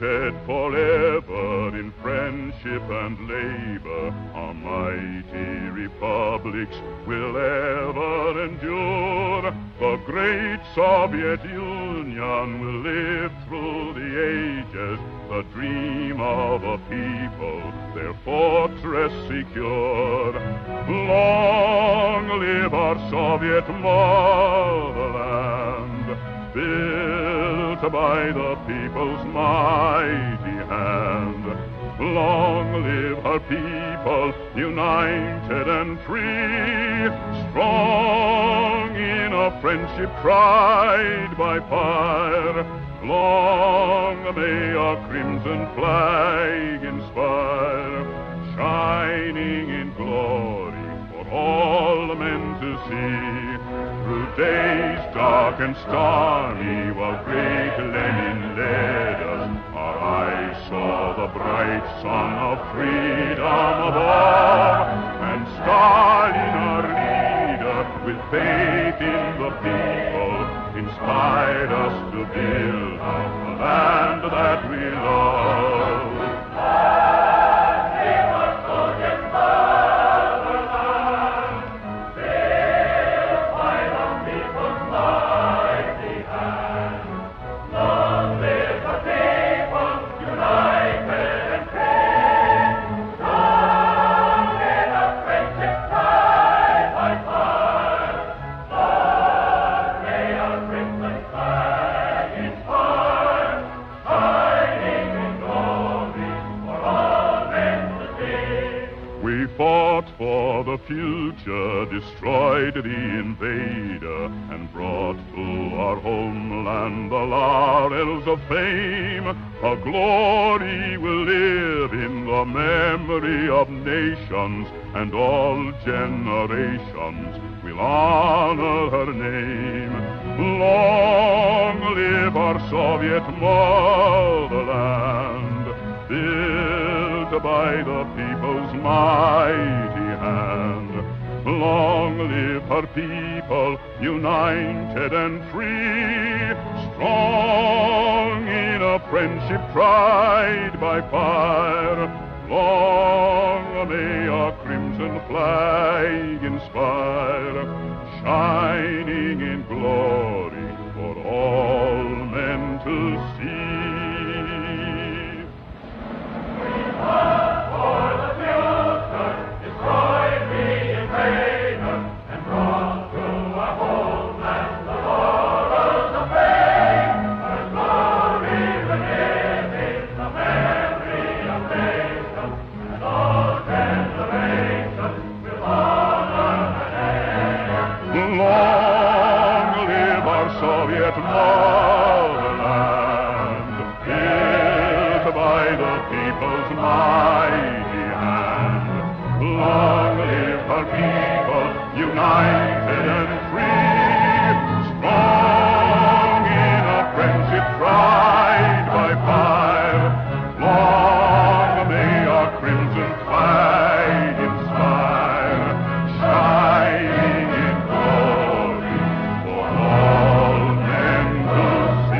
united forever in friendship and labor, our mighty republics will ever endure. The great Soviet Union will live through the ages, the dream of a people, their fortress secure. Long live our Soviet motherland, built by the people's mighty hand. Long live her people, united and free, strong in a friendship tried by fire. Long may our crimson flag inspire, shining in glory for all men to see. Through days dark and stormy, while great Lenin led us, our eyes saw the bright sun of freedom above. And Stalin, our leader, with faith in the people, inspired us to build the land that we love. For the future, destroyed the invader, and brought to our homeland the laurels of fame. Her glory will live in the memory of nations, and all generations will honor her name. Long live our Soviet motherland, built by the people's mighty hand. Long live her people, united and free, strong in a friendship tried by fire. Long may our crimson flag inspire, shining in glory for all men to see. Soviet motherland, built by the people's mighty hand. Long live her people, united and free, strong in a friendship tried by fire. Long may our crimson flag inspire, shining in glory for all men to see.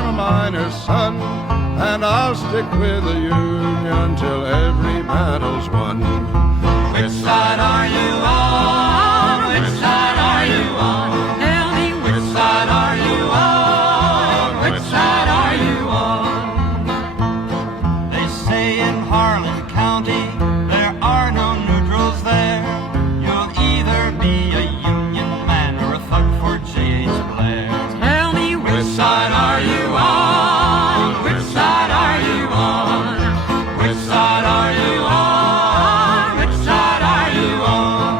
and a miner's son, and I'll stick with the Union till every battle's won. Which side are you on? Which side are you on? Tell me, which side are you on? Which side are you on? They say in Harlan County there are no neutrals there. You'll either be a Union man or a thug for J.H. Blair. Tell me, which side are you on? Which side are you on? Which side are you on? Which side are you on?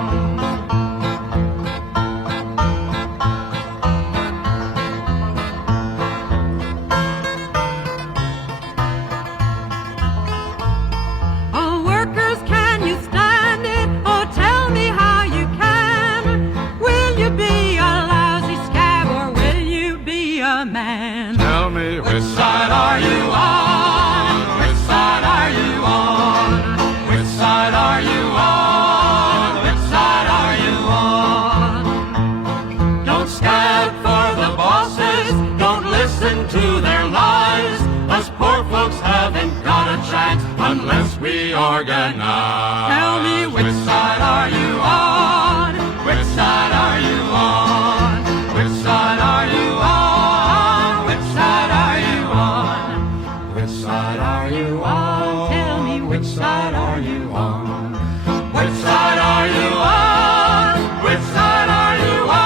Oh, workers, can you stand it? Oh, tell me how you can. Will you be a lousy scab or will you be a man? Tell me Which side are you on? Which side are you on? Which side are you on? Which side are you on? Don't stand for the bosses, don't listen to their lies. Us poor folks haven't got a chance unless we organize. Tell me, which side are you on? Which side are you on? Which side are you on? Which side are you on? Which side are you on? Tell me, which side are you on? Which side are you on? Which side are you on?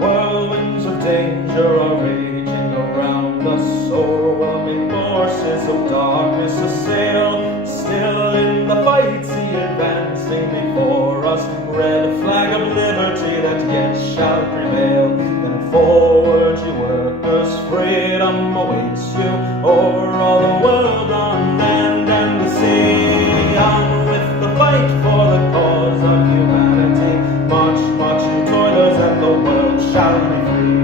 Whirlwinds of danger are raging around us, overwhelming forces of darkness assail. Still in the fight, see advancing before us, red flag of liberty that yet shall prevail. Then forward, you workers, freedom awaits you over all the world on land and the sea. On with the fight for the cause of humanity, march, march, you toilers, and the world shall be free.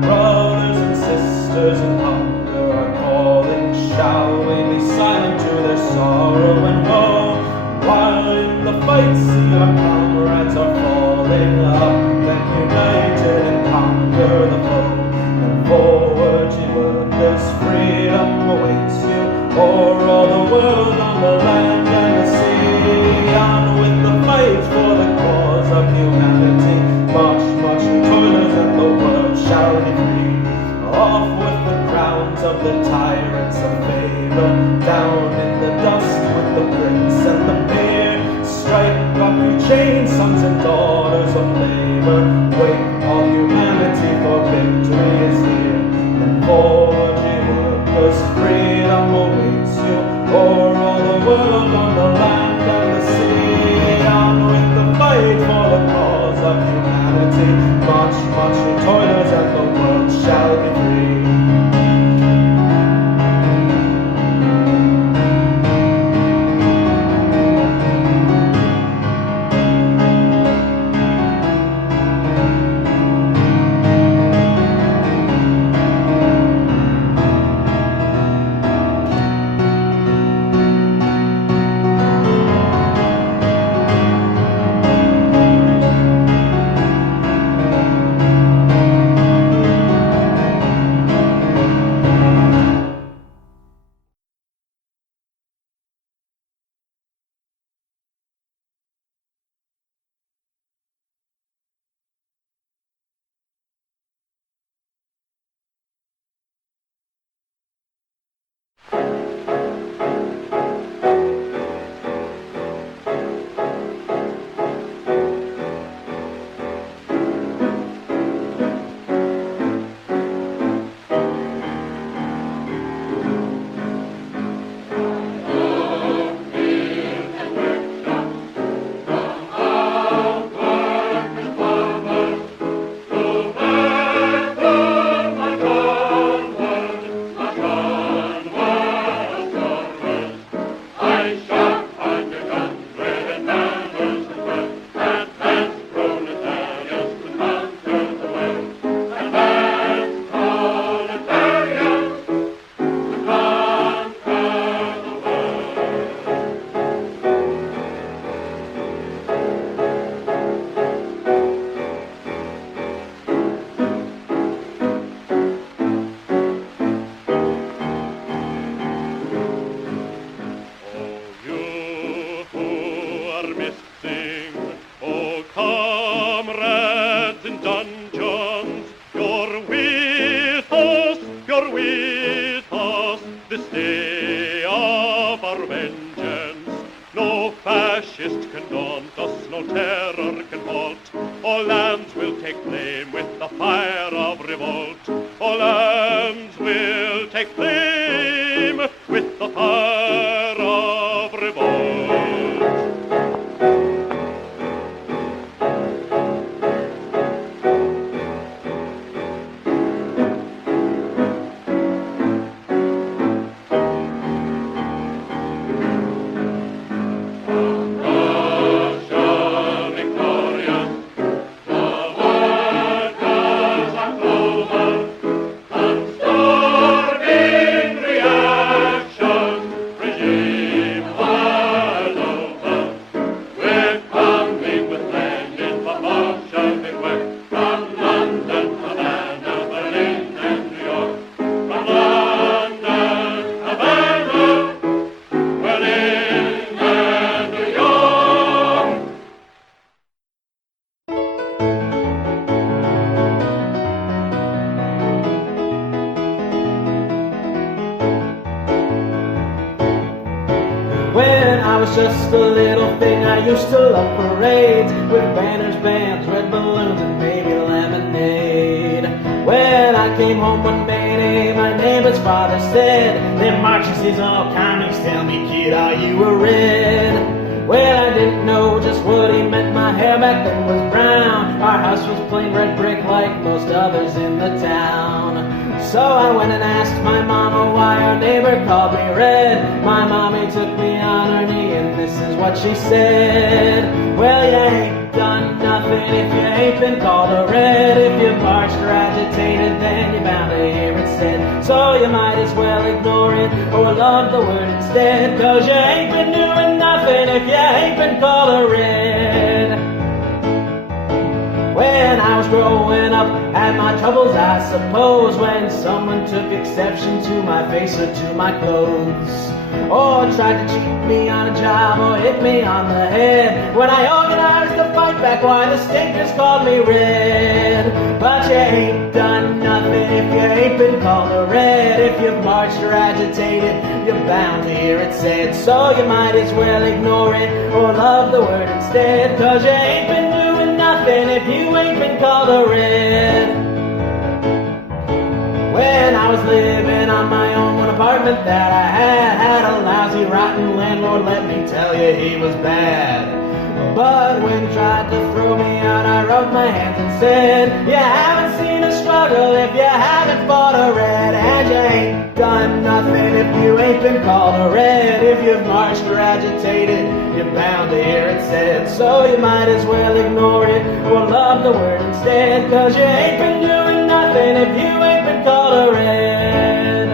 Brothers and sisters in hunger are calling, shall we be silent to their sorrow and woe? While in the fight, see our comrades are falling up, then united and conquer the foe. And forward, ye workers, freedom awaits you o'er all the world on the land and the sea. On with the fight for the cause of humanity, march, march, you toilers, and the world shall be free. Off with the crowns of the tyrants of favor, down in the dust with the prince and the peer. Strike off your chains, sons and daughters of labor, wake all humanity, for victory is here. Then forward, ye workers, freedom awaits you o'er all the world on the land and the sea. On with the fight for the cause of humanity, march, march, ye toilers, and the world shall be free. with us this day of our vengeance. No fascist can daunt us, no terror can halt. All lands will take flame with the fire of revolt. All lands will take flame with the fire of revolt. When I was just a little thing, I used to love parades with banners, bands, red balloons, and maybe lemonade. When I came home one May, my neighbor's father said, "Them marches is all commies. Tell me, kid, are you a red?" Well, I didn't know just what he meant. My hair back then was brown. Our house was plain red brick like most others in the town. So I went and asked my mama why our neighbor called me red. My mommy took me on her knee and this is what she said. Well, you ain't done nothing if you ain't been called a red. If you've marched or agitated, then you're bound to hear it said. So you might as well ignore it or love the word instead. 'Cause you ain't been doing nothing if you ain't been called a red. When I was growing up, had my troubles, I suppose, when someone took exception to my face or to my clothes, or tried to cheat me on a job or hit me on the head. When I organized to fight back, why the stinkers called me red. But you ain't done nothing if you ain't been called a red. If you've marched or agitated, you're bound to hear it said. So you might as well ignore it or love the word instead. 'Cause you ain't been doing nothing if you ain't been called a red. When I was living on my own, one apartment that I had a lousy, rotten landlord, let me tell you, he was bad. But when he tried to throw me out, I rubbed my hands and said, "You haven't seen a struggle if you haven't fought a red. And you ain't done nothing if you ain't been called a red. If you've marched or agitated, you're bound to hear it said. So you might as well ignore it or love the word instead. 'Cause you ain't been doing nothing if you ain't been called a red."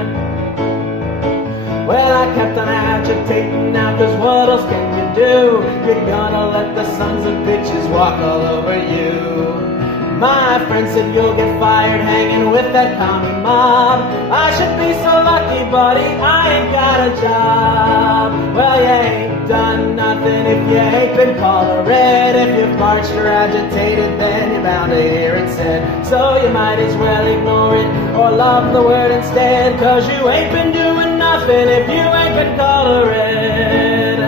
Well, I kept on agitating now, 'cause what else can you do? You're gonna let the sons of bitches walk all over you. My friend said you'll get fired hanging with that commie mob. I should be so lucky, buddy, I ain't got a job. Well, you ain't done nothing if you ain't been called a red. If you've marched or agitated, then you're bound to hear it said. So you might as well ignore it or love the word instead. 'Cause you ain't been doing nothing if you ain't been called a red.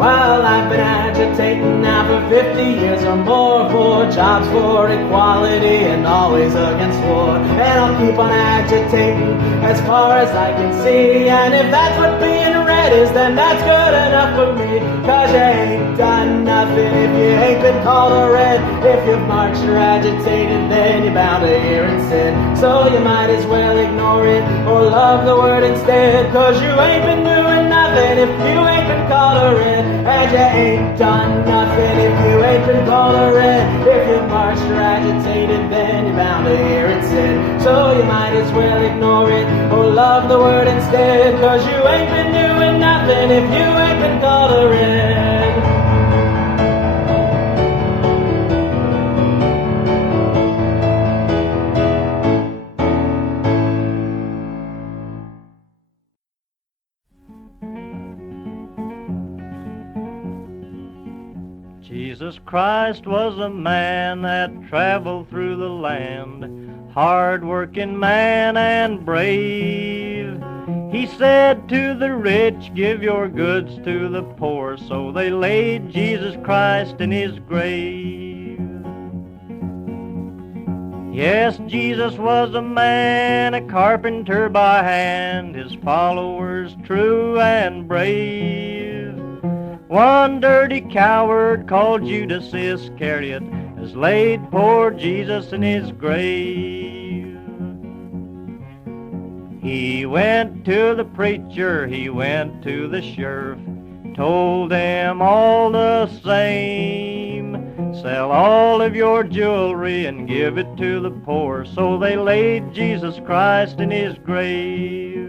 While I've been agitating now for 50 years or more, for jobs, for equality, and always against war. And I'll keep on agitating as far as I can see. And if that's what being red is, then that's good enough for me. 'Cause you ain't done nothing if you ain't been called a red. If you've marched or agitated, then you're bound to hear it said. So you might as well ignore it or love the word instead. 'Cause you ain't been doing nothing if you ain't been called a red. And you ain't done nothing if you ain't been called a red. If you've marched or agitated, then you're bound to hear it said. So you might as well ignore it or love the word instead. 'Cause you ain't been doing nothing if you ain't been called a red. Jesus Christ was a man that traveled through the land, hard-working man and brave. He said to the rich, give your goods to the poor, so they laid Jesus Christ in his grave. Yes, Jesus was a man, a carpenter by hand, his followers true and brave. One dirty coward called Judas Iscariot has laid poor Jesus in his grave. He went to the preacher, he went to the sheriff, told them all the same, sell all of your jewelry and give it to the poor. So they laid Jesus Christ in his grave.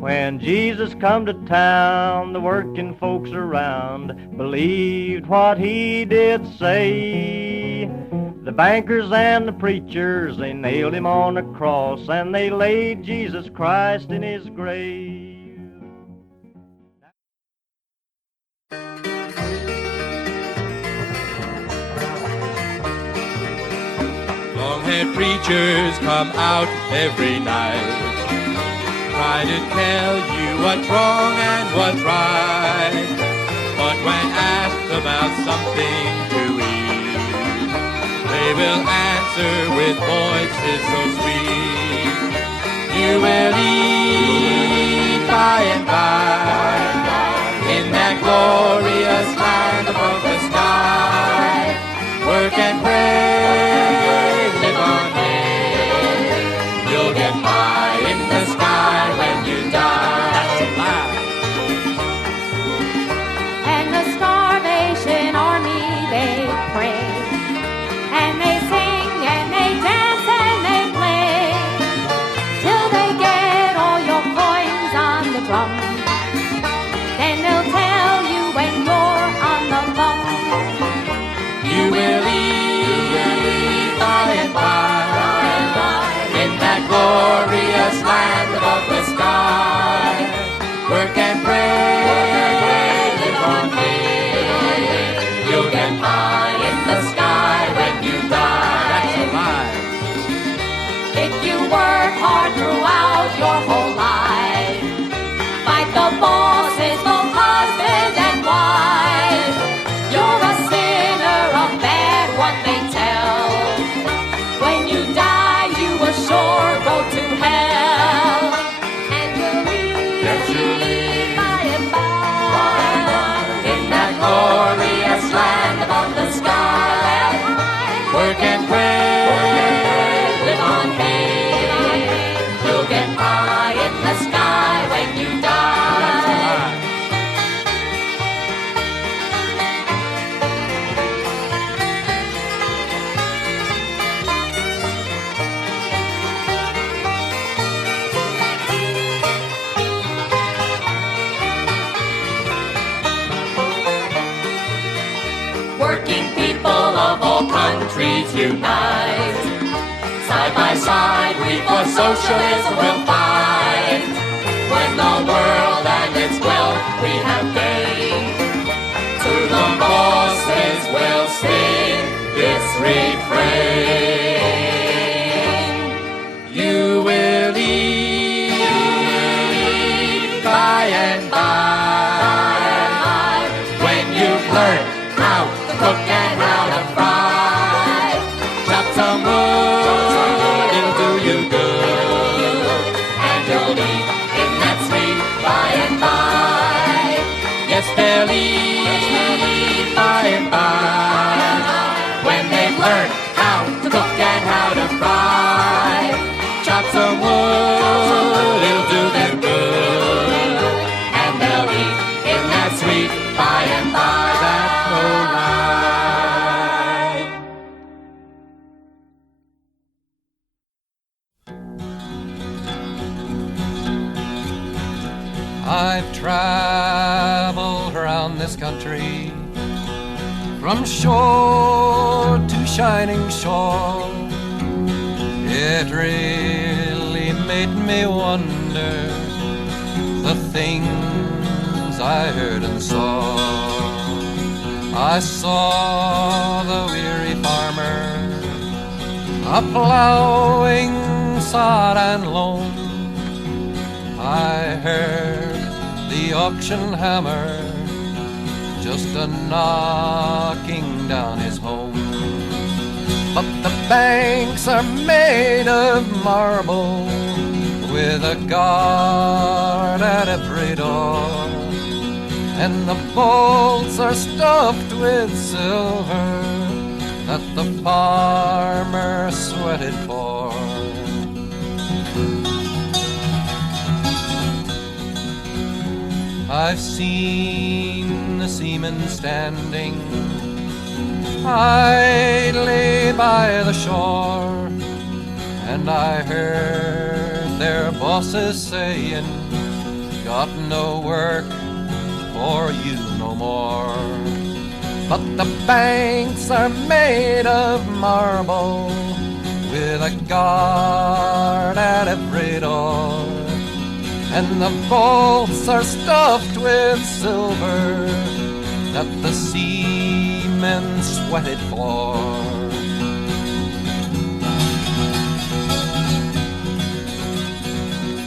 When Jesus come to town, the working folks around believed what he did say. The bankers and the preachers, they nailed him on a cross, and they laid Jesus Christ in his grave. Long-haired preachers come out every night, try to tell you what's wrong and what's right. But when asked about something to eat, they will answer with voices so sweet. You will eat by and by in that glorious land above the sky. Work and pray, live on faith. You'll get by in the sky when you die. That's a lie. And the Starvation Army, they pray, and they sing, and they dance, and they play, till they get all your coins on the drum. Then they'll tell you when you're on the bum. You will eat by and by in that glorious land above the sky. Work and pray, live on faith. You'll get by in the sky when you die. That's a lie. If you work hard throughout your whole life, fight the bosses, both husband and wife, you're a sinner, a bad one they tell. When you die, you will sure go to hell. And you'll leave by and by In that glorious land above the sky. Work and pray, live on faith. You'll get by in the sky when you die. Working people of all countries unite. Side by side we for socialism will fight. When the world and its wealth we have gained, to the bosses we'll sing this refrain. You will eat by and by when you've learned how to cook and how to fry. Chop some wood, it'll do you good, and you'll eat in that sweet by and by. Yes, they'll eat by and by when they've learned how to cook and how to fry. Chop some wood, it'll do them good, and they'll eat in that sweet by and by. That's no lie. I've traveled around this country, from shore to shining shore. It really made me wonder the things I heard and saw. I saw the weary farmer a-plowing sod and loam. I heard the auction hammer just a-knocking down his home. But the banks are made of marble with a guard at every door, and the bolts are stuffed with silver that the farmer sweated for. I've seen the seamen standing idly by the shore, and I heard their bosses saying, got no work for you no more. But the banks are made of marble with a guard at every door, and the bolts are stuffed with silver that the seamen sweated for.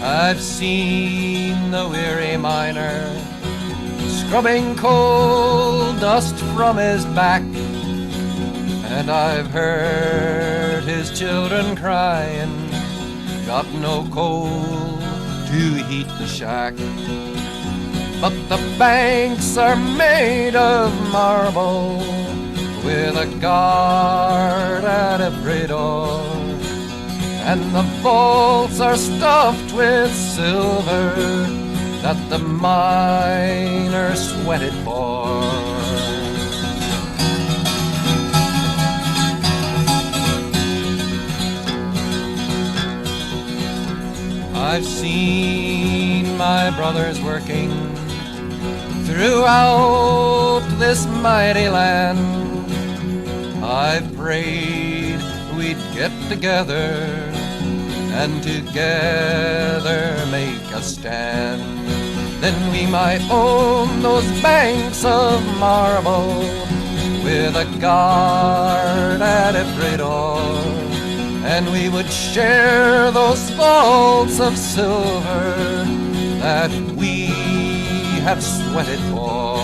I've seen the weary miner scrubbing coal dust from his back, and I've heard his children crying, got no coal to heat the shack. But the banks are made of marble with a guard at every door, and the bolts are stuffed with silver that the miner sweated for. I've seen my brothers working throughout this mighty land. I've prayed we'd get together and together make a stand. Then we might own those banks of marble with a guard at every door, and we would share those vaults of silver that we have sweated for.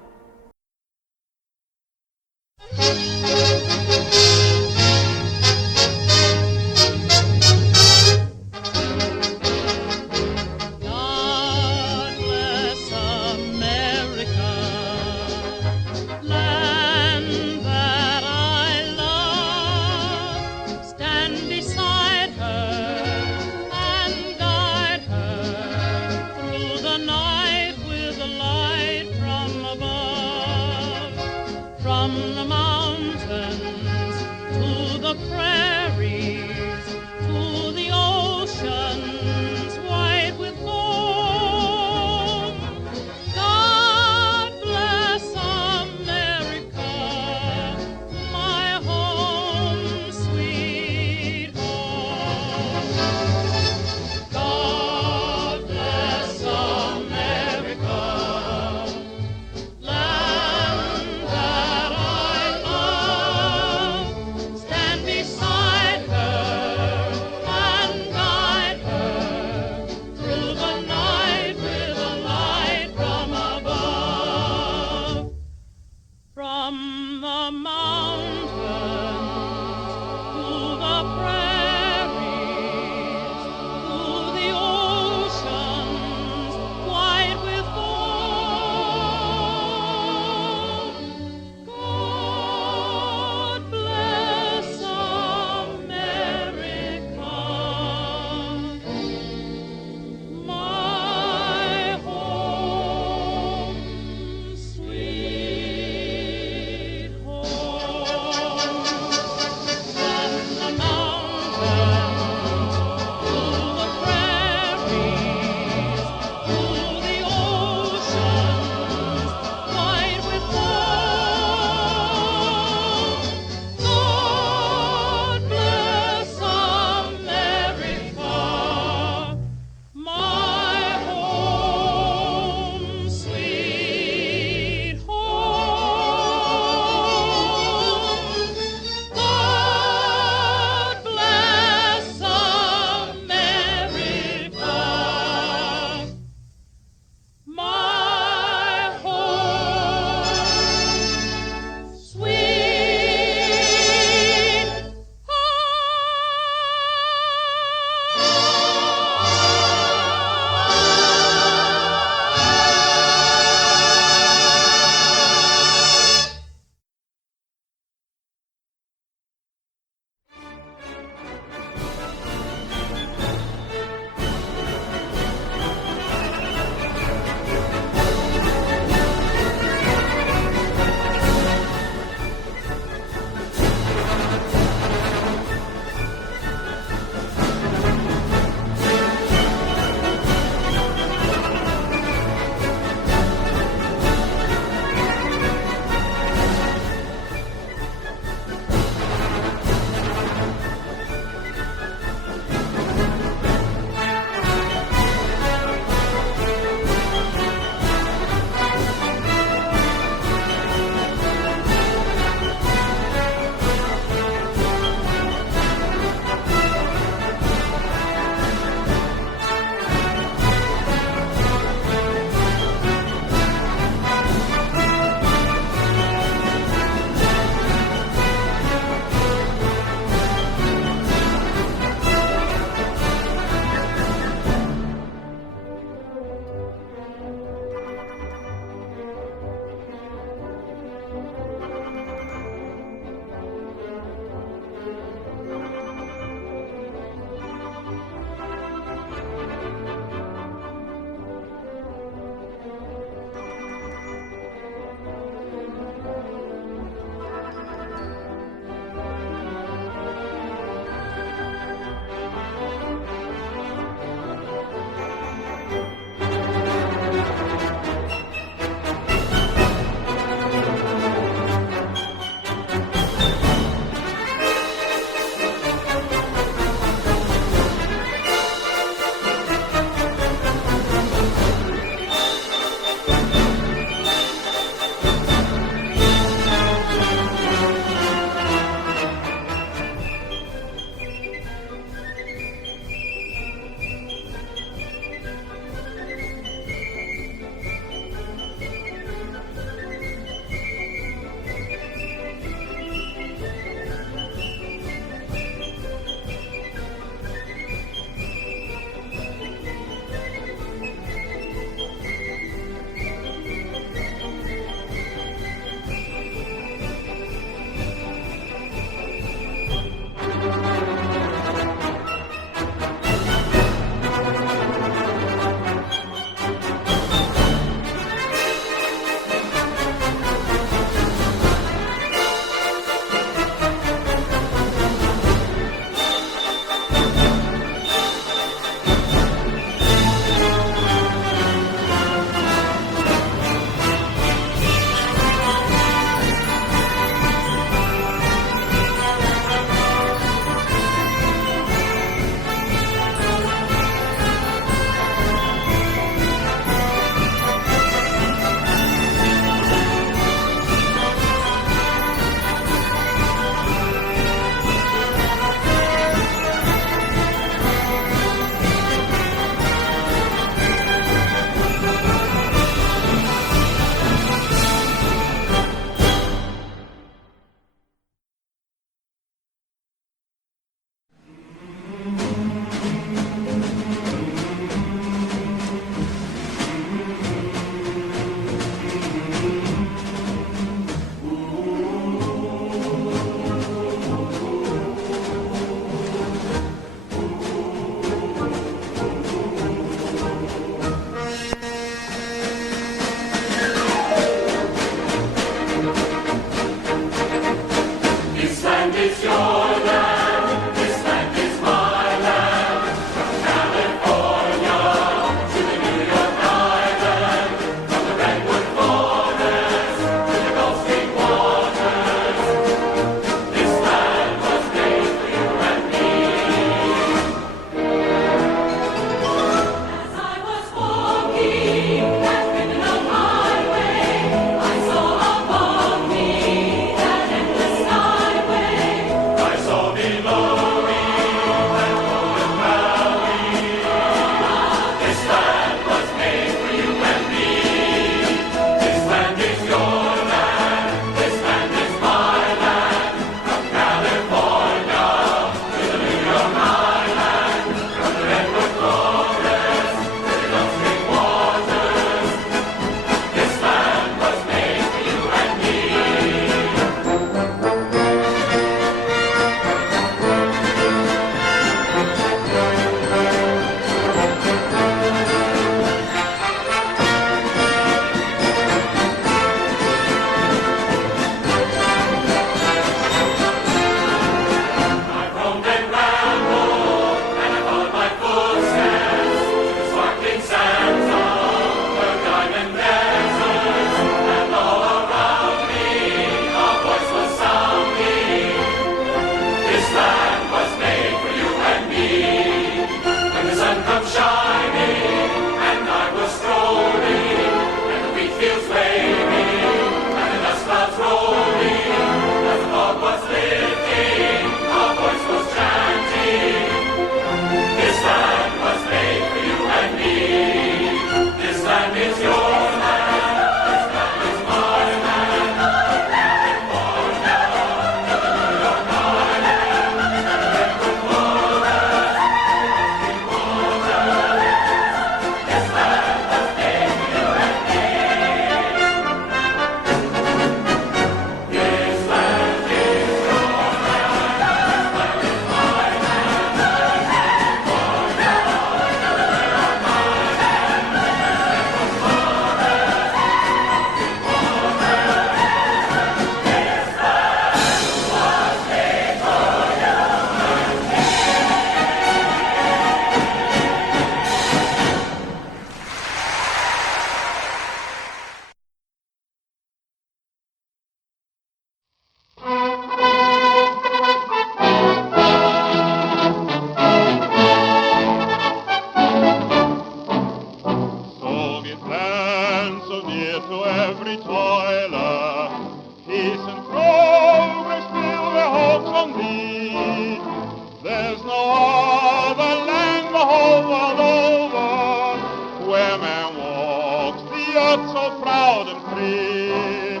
There's no other land the whole world over where man walks the earth so proud and free.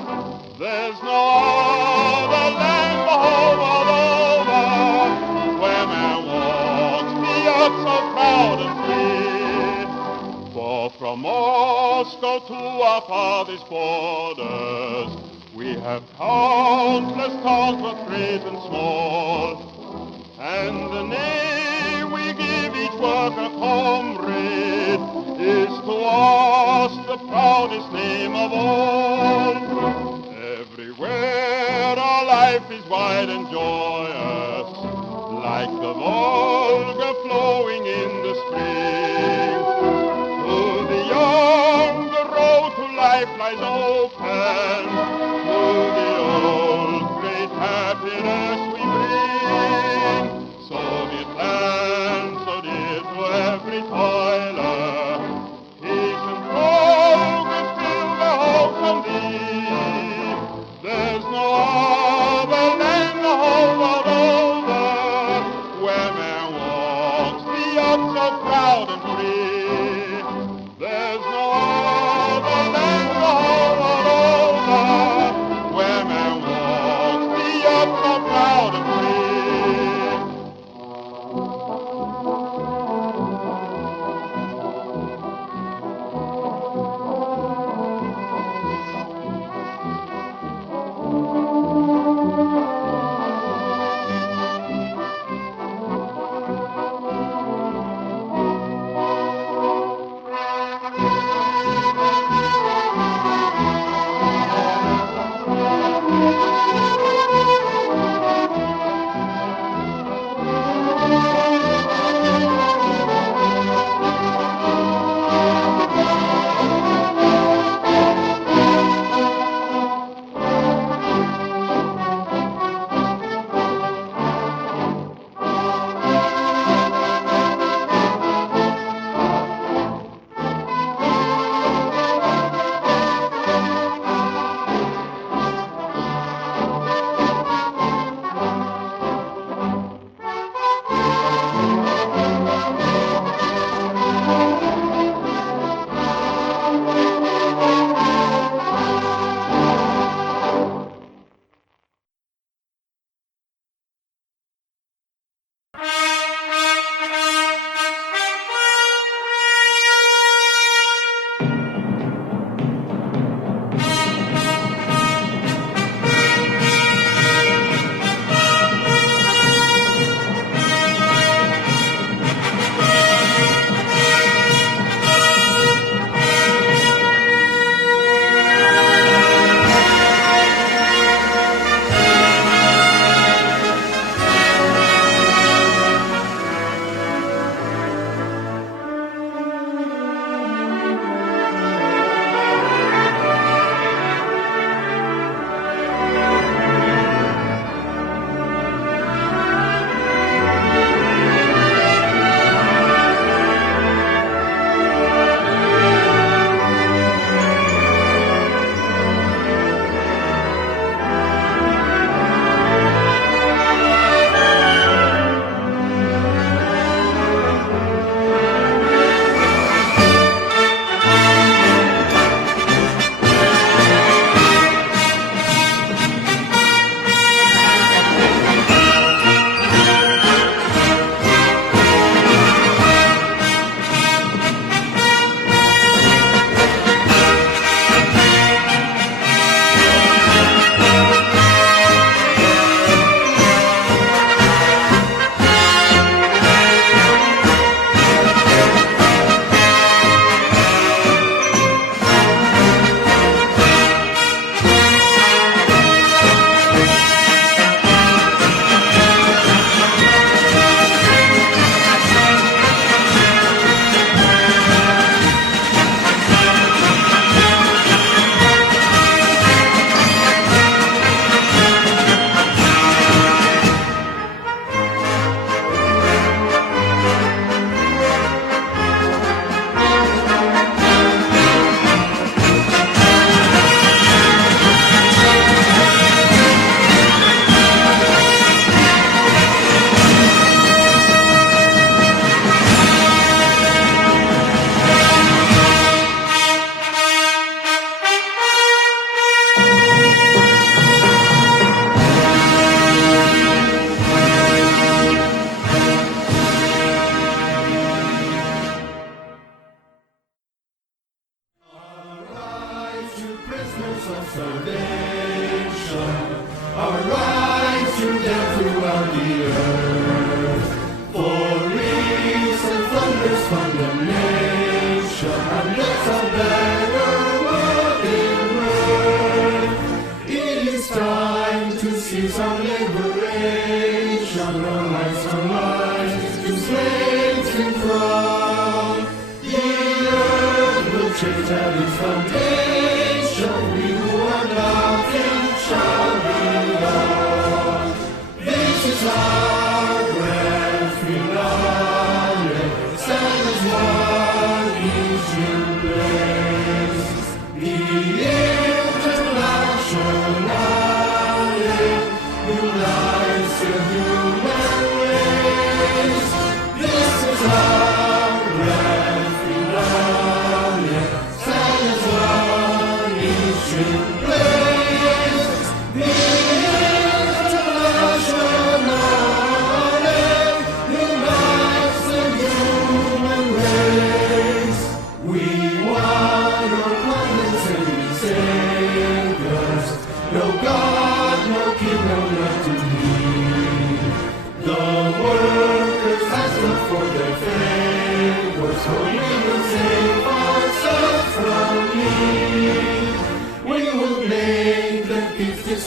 There's no other land the whole world over where man walks the earth so proud and free. For from Moscow to our farthest borders we have countless towns both great and small, and the name we give each worker comrade is to us the proudest name of all. Everywhere our life is wide and joyous, like the Volga flowing in the spring. To the young the road to life lies open, to the old great happiness we bring. Soviet land, so dear to every toiler, peace and progress fill their hopes on thee. There's no other land the whole world over where man walks the earth so proud and free. There's no other land the whole world over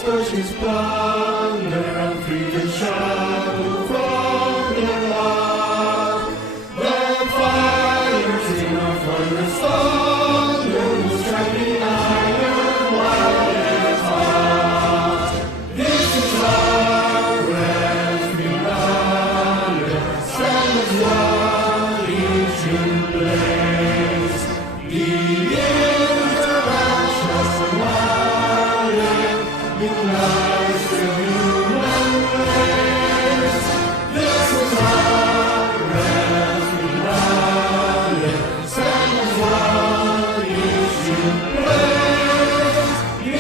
disperse his plunder and free the shadow from their love. The fires in our furnace thunder will strike the iron while it is hot. This is our refuge, stand as one in place. The international line unites the human race. This is our refuge, stand as one in place. The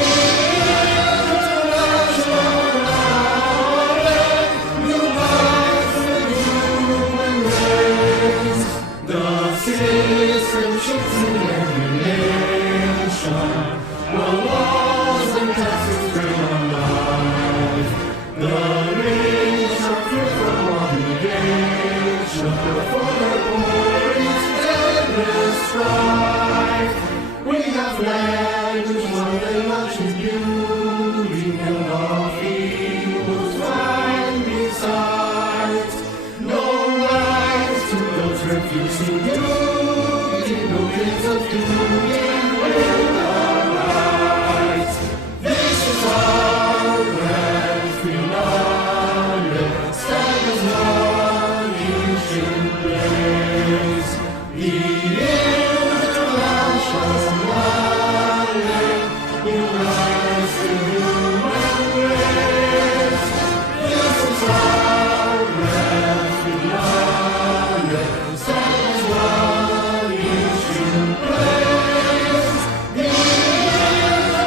international line unites the human race. The citizenship in every nation, the laws and taxes free on life. The rich are free from obligation, for their poor is endless strife. We have land whose wonderland is beauty, and our eagles find besides. No rights to those refusing duty, no kids of duty without rights. This is our grand finale, stand as one in place. The international line unites the human race. This is our grand finale, stand as one in place. The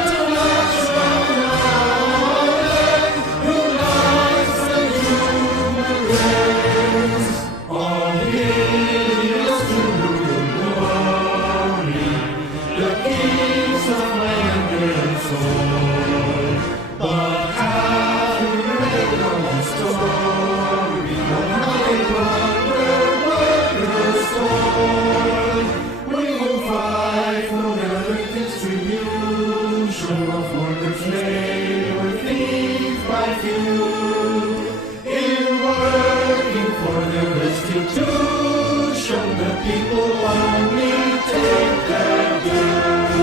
international line unites the human race. All hideous to glory, the kings of land and soul. But how to read our story, how they plunder, workers toil. We will fight for their distribution of workers' labor, thief by few. In working for their restitution, the people only take their due.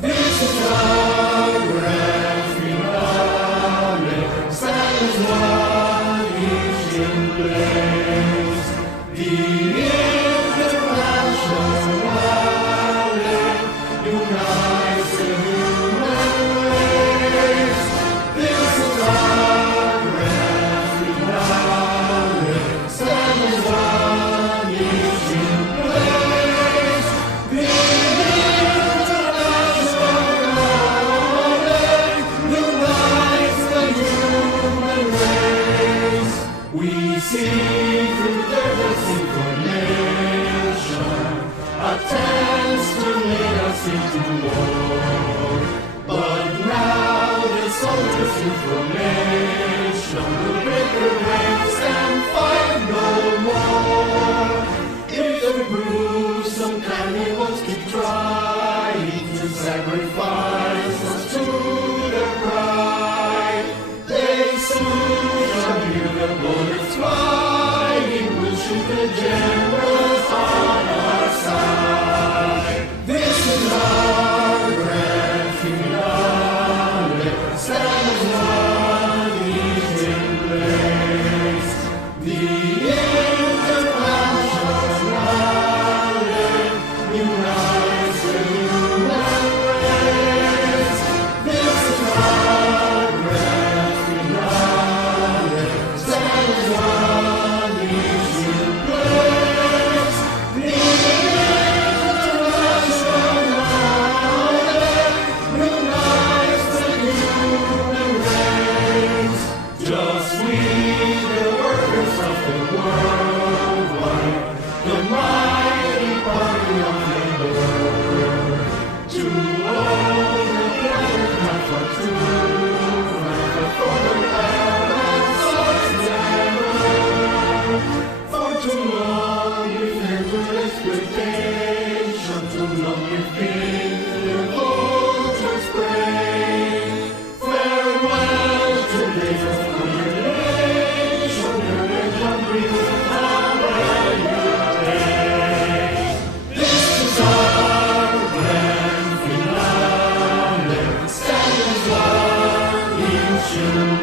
This is our grand finale, stand as one in place. The international line unites the human race. This is our grand finale, stand as one in place. The international line unites the human race. We see through their misinformation attempts to lead us into war. But now the soldiers' information will break their ranks and fight no more. If the gruesome cannibals keep trying to sacrifice us to their pride, they soon shall hear the bullets flying. We'll shoot the generals on our side. This is our grand finale, stand as one in place. The international line unites the human race. This is our grand finale, stand as one in place.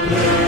Live